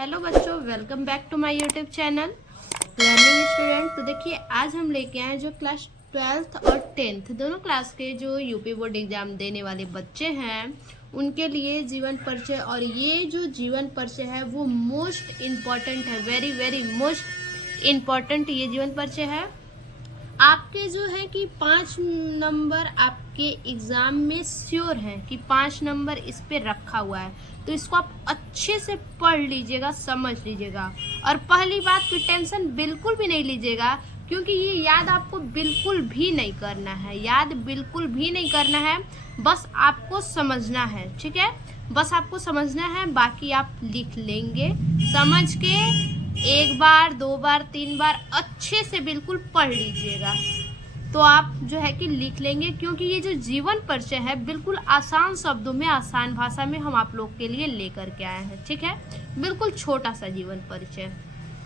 Hello बच्चों, welcome back to my YouTube channel learning student. तो देखिए, आज हम लेके आए जो क्लास 12th और 10th दोनों क्लास के जो यूपी बोर्ड एग्जाम देने वाले बच्चे हैं उनके लिए जीवन परिचय। और ये जो जीवन परिचय है वो मोस्ट इम्पॉर्टेंट है, वेरी वेरी मोस्ट इम्पॉर्टेंट ये जीवन परिचय है। आपके जो है कि 5 नंबर आपके एग्जाम में श्योर है कि 5 नंबर इस पे रखा हुआ है, तो इसको आप अच्छे से पढ़ लीजिएगा, समझ लीजिएगा। और पहली बात की टेंशन बिल्कुल भी नहीं लीजिएगा, क्योंकि ये याद आपको बिल्कुल भी नहीं करना है, याद बिल्कुल भी नहीं करना है, बस आपको समझना है। ठीक है, बस आपको समझना है, बाकी आप लिख लेंगे। समझ के एक बार, 2 बार, 3 बार अच्छे से बिल्कुल पढ़ लीजिएगा, तो आप जो है कि लिख लेंगे। क्योंकि ये जो जीवन परिचय है बिल्कुल आसान शब्दों में, आसान भाषा में हम आप लोग के लिए लेकर के आए हैं। ठीक है, बिल्कुल छोटा सा जीवन परिचय।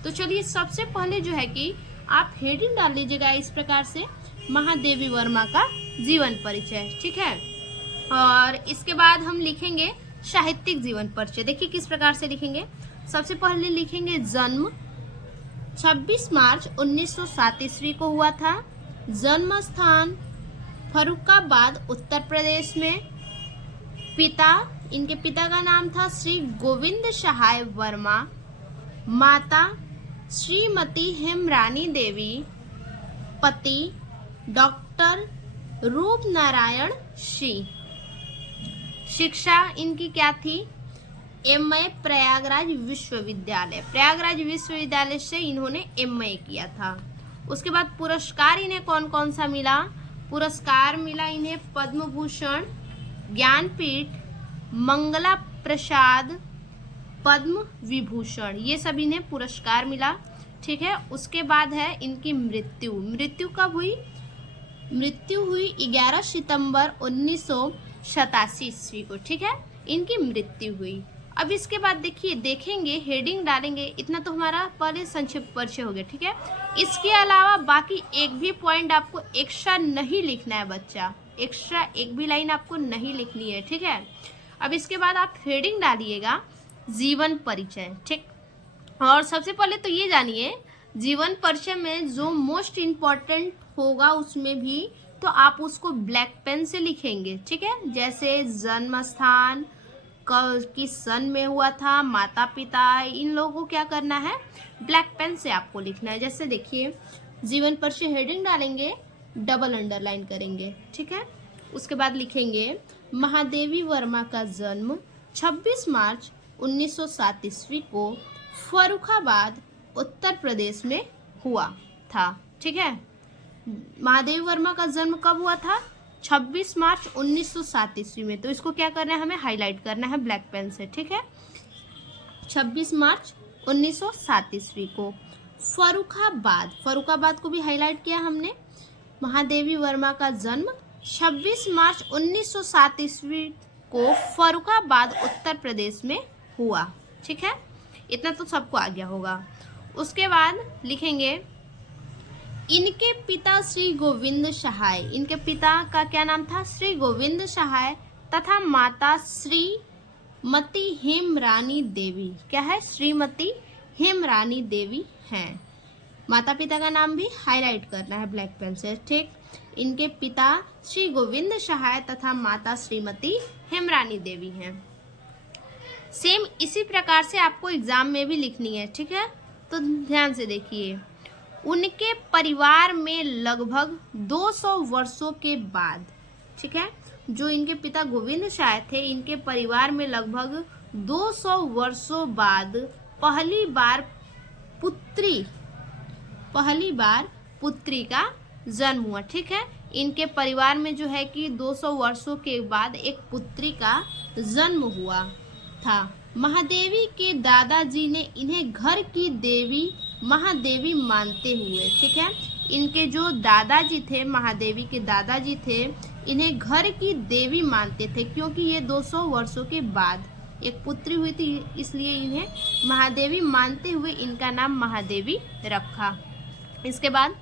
तो चलिए, सबसे पहले जो है कि आप हेडिंग डाल लीजिएगा इस प्रकार से, महादेवी वर्मा का जीवन परिचय। ठीक है, और इसके बाद हम लिखेंगे साहित्यिक जीवन परिचय। देखिए किस प्रकार से लिखेंगे। सबसे पहले लिखेंगे जन्म 26 मार्च 1907 ईस्वी को हुआ था। जन्म स्थान फर्रुखाबाद उत्तर प्रदेश में। पिता, इनके पिता का नाम था श्री गोविंद सहाय वर्मा। माता श्रीमती हेमरानी देवी। पति डॉक्टर रूप नारायण सिंह। शिक्षा इनकी क्या थी? MA प्रयागराज विश्वविद्यालय, प्रयागराज विश्वविद्यालय से इन्होंने MA किया था। उसके बाद पुरस्कार इन्हें कौन कौन सा मिला? पुरस्कार मिला इन्हें पद्म भूषण, ज्ञानपीठ, मंगला प्रसाद, पद्म विभूषण, ये सब इन्हें पुरस्कार मिला। ठीक है, उसके बाद है इनकी मृत्यु। मृत्यु कब हुई? मृत्यु हुई 11 सितंबर 1987 ईस्वी को। ठीक है, इनकी मृत्यु हुई। अब इसके बाद देखिए, देखेंगे, हेडिंग डालेंगे। इतना तो हमारा पहले संक्षिप्त परिचय हो गया। ठीक है, इसके अलावा बाकी एक भी पॉइंट आपको एक्स्ट्रा नहीं लिखना है बच्चा, एक्स्ट्रा एक भी लाइन आपको नहीं लिखनी है। ठीक है, अब इसके बाद आप हेडिंग डालिएगा जीवन परिचय। ठीक, और सबसे पहले तो ये जानिए, जीवन परिचय में जो मोस्ट इम्पॉर्टेंट होगा उसमें भी तो आप उसको ब्लैक पेन से लिखेंगे। ठीक है, जैसे जन्म स्थान, किस सन में हुआ था, माता पिता, इन लोगों को क्या करना है? ब्लैक पेन से आपको लिखना है। जैसे देखिए, जीवन परिचय हेडिंग डालेंगे, डबल अंडरलाइन करेंगे। ठीक है, उसके बाद लिखेंगे महादेवी वर्मा का जन्म 26 मार्च 1907 ईस्वी को फर्रुखाबाद उत्तर प्रदेश में हुआ था। ठीक है, महादेवी वर्मा का जन्म कब हुआ था? 26 मार्च 1907 ईस्वी में। तो इसको क्या करना है? हमें हाईलाइट करना है ब्लैक पेन से। ठीक है, 26 मार्च 1907 ईस्वी को फर्रुखाबाद, फर्रुखाबाद को भी हाईलाइट किया हमने। महादेवी वर्मा का जन्म 26 मार्च 1907 ईस्वी को फर्रुखाबाद उत्तर प्रदेश में हुआ। ठीक है, इतना तो सबको आ गया होगा। उसके बाद लिखेंगे इनके पिता श्री गोविंद सहाय। इनके पिता का क्या नाम था? श्री गोविंद सहाय। तथा माता श्रीमती हेमरानी देवी। क्या है? श्रीमती हेमरानी देवी हैं। माता पिता का नाम भी हाईलाइट करना है ब्लैक पेन से। ठीक, इनके पिता श्री गोविंद सहाय तथा माता श्रीमती हेमरानी देवी हैं। सेम इसी प्रकार से आपको एग्जाम में भी लिखनी है। ठीक है, तो ध्यान से देखिए। उनके परिवार में लगभग 200 वर्षों के बाद, ठीक है, जो इनके पिता गोविंद सहाय थे, इनके परिवार में लगभग 200 वर्षों बाद पहली बार पुत्री का जन्म हुआ। ठीक है, इनके परिवार में जो है कि 200 वर्षों के बाद एक पुत्री का जन्म हुआ था। महादेवी के दादाजी ने इन्हें घर की देवी महादेवी मानते हुए, ठीक है, इनके जो दादाजी थे, महादेवी के दादाजी थे, इन्हें घर की देवी मानते थे, क्योंकि ये 200 वर्षों के बाद एक पुत्री हुई थी, इसलिए इन्हें महादेवी मानते हुए इनका नाम महादेवी रखा। इसके बाद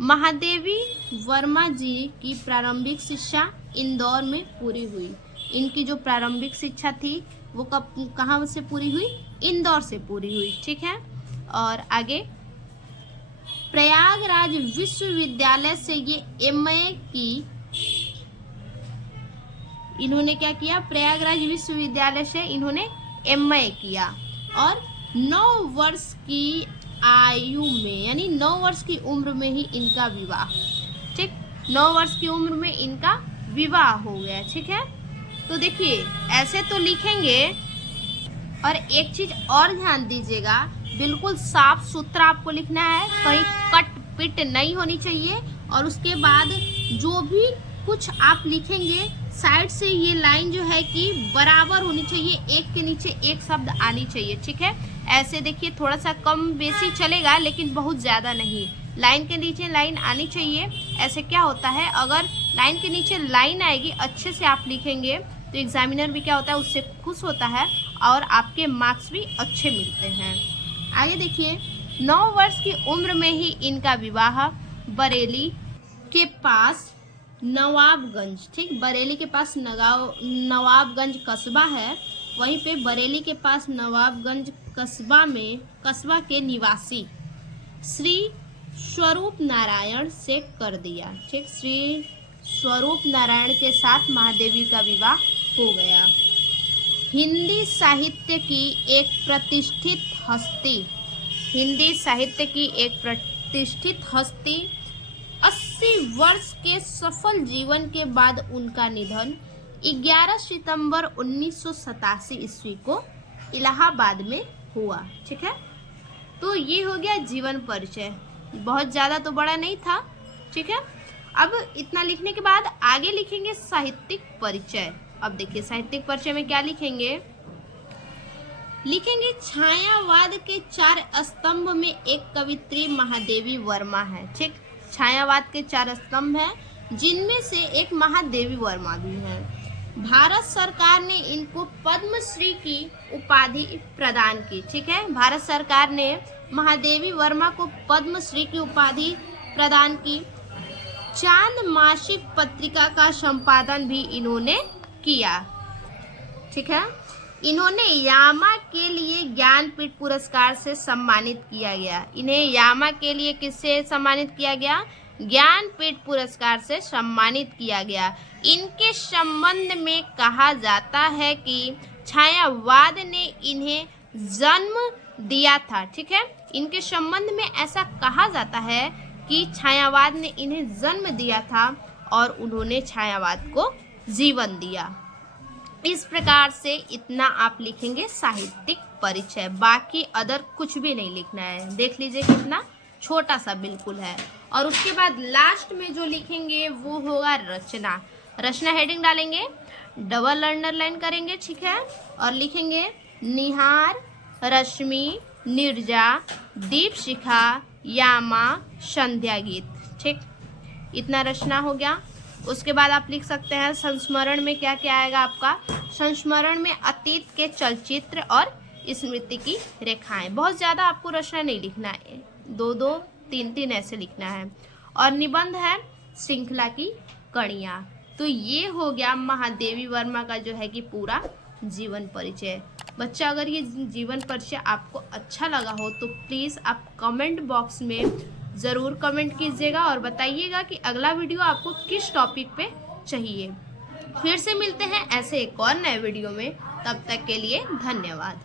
महादेवी वर्मा जी की प्रारंभिक शिक्षा इंदौर में पूरी हुई। इनकी जो प्रारंभिक शिक्षा थी वो कहाँ से पूरी हुई? इंदौर से पूरी हुई। ठीक है, और आगे प्रयागराज विश्वविद्यालय से ये एमए की, इन्होंने क्या किया? प्रयागराज विश्वविद्यालय से इन्होंने एमए किया और 9 वर्ष की आयु में, यानी 9 वर्ष की उम्र में ही इनका विवाह। ठीक, 9 वर्ष की उम्र में इनका विवाह हो गया। ठीक है, तो देखिए ऐसे तो लिखेंगे, और एक चीज और ध्यान दीजिएगा, बिल्कुल साफ सुथरा आपको लिखना है, कहीं कट पिट नहीं होनी चाहिए। और उसके बाद जो भी कुछ आप लिखेंगे साइड से ये लाइन जो है कि बराबर होनी चाहिए, एक के नीचे एक शब्द आनी चाहिए। ठीक है, ऐसे देखिए थोड़ा सा कम बेसी चलेगा, लेकिन बहुत ज़्यादा नहीं, लाइन के नीचे लाइन आनी चाहिए। ऐसे क्या होता है, अगर लाइन के नीचे लाइन आएगी, अच्छे से आप लिखेंगे तो एग्जामिनर भी क्या होता है, उससे खुश होता है और आपके मार्क्स भी अच्छे मिलते हैं। आगे देखिए, 9 वर्ष की उम्र में ही इनका विवाह बरेली के पास नवाबगंज, ठीक, बरेली के पास नवाबगंज कस्बा है, वहीं पे बरेली के पास नवाबगंज कस्बा के निवासी श्री स्वरूप नारायण से कर दिया। ठीक, श्री स्वरूप नारायण के साथ महादेवी का विवाह हो गया। हिंदी साहित्य की एक प्रतिष्ठित हस्ती, हिंदी साहित्य की एक प्रतिष्ठित हस्ती, 80 वर्ष के सफल जीवन के बाद उनका निधन 11 सितंबर 1987 ईस्वी को इलाहाबाद में हुआ। ठीक है, तो ये हो गया जीवन परिचय, बहुत ज़्यादा तो बड़ा नहीं था। ठीक है, अब इतना लिखने के बाद आगे लिखेंगे साहित्यिक परिचय। अब देखिए साहित्यिक परिचय में क्या लिखेंगे? लिखेंगे छायावाद के 4 स्तंभ में एक कवित्री महादेवी वर्मा है। ठीक, छायावाद के 4 स्तंभ हैं, जिनमें से एक महादेवी वर्मा भी है। भारत सरकार ने इनको पद्मश्री की उपाधि प्रदान की। ठीक है, भारत सरकार ने महादेवी वर्मा को पद्मश्री की उपाधि प्रदान की। चांद मासिक पत्रिका का संपादन भी इन्होंने किया। ठीक है, इन्होंने यामा के लिए ज्ञानपीठ पुरस्कार से सम्मानित किया गया। इन्हें यामा के लिए किससे सम्मानित किया गया? ज्ञानपीठ पुरस्कार से सम्मानित किया गया। इनके संबंध में कहा जाता है कि छायावाद ने इन्हें जन्म दिया था। ठीक है, इनके संबंध में ऐसा कहा जाता है कि छायावाद ने इन्हें जन्म दिया था और उन्होंने छायावाद को जीवन दिया। इस प्रकार से इतना आप लिखेंगे साहित्यिक परिचय, बाकी अदर कुछ भी नहीं लिखना है। देख लीजिए कितना छोटा सा बिल्कुल है। और उसके बाद लास्ट में जो लिखेंगे वो होगा रचना। रचना हेडिंग डालेंगे, डबल अंडरलाइन करेंगे। ठीक है, और लिखेंगे निहार, रश्मि, निर्जा, दीपशिखा, यामा, संध्या गीत। ठीक, इतना रचना हो गया। उसके बाद आप लिख सकते हैं संस्मरण में क्या क्या आएगा आपका? संस्मरण में अतीत के चलचित्र और स्मृति की रेखाएं। बहुत ज़्यादा आपको रचना नहीं लिखना है, 2-2, 3-3 ऐसे लिखना है। और निबंध है श्रृंखला की कड़ियाँ। तो ये हो गया महादेवी वर्मा का जो है कि पूरा जीवन परिचय। बच्चा, अगर ये जीवन परिचय आपको अच्छा लगा हो तो प्लीज़ आप कमेंट बॉक्स में ज़रूर कमेंट कीजिएगा और बताइएगा कि अगला वीडियो आपको किस टॉपिक पे चाहिए। फिर से मिलते हैं ऐसे एक और नए वीडियो में, तब तक के लिए धन्यवाद।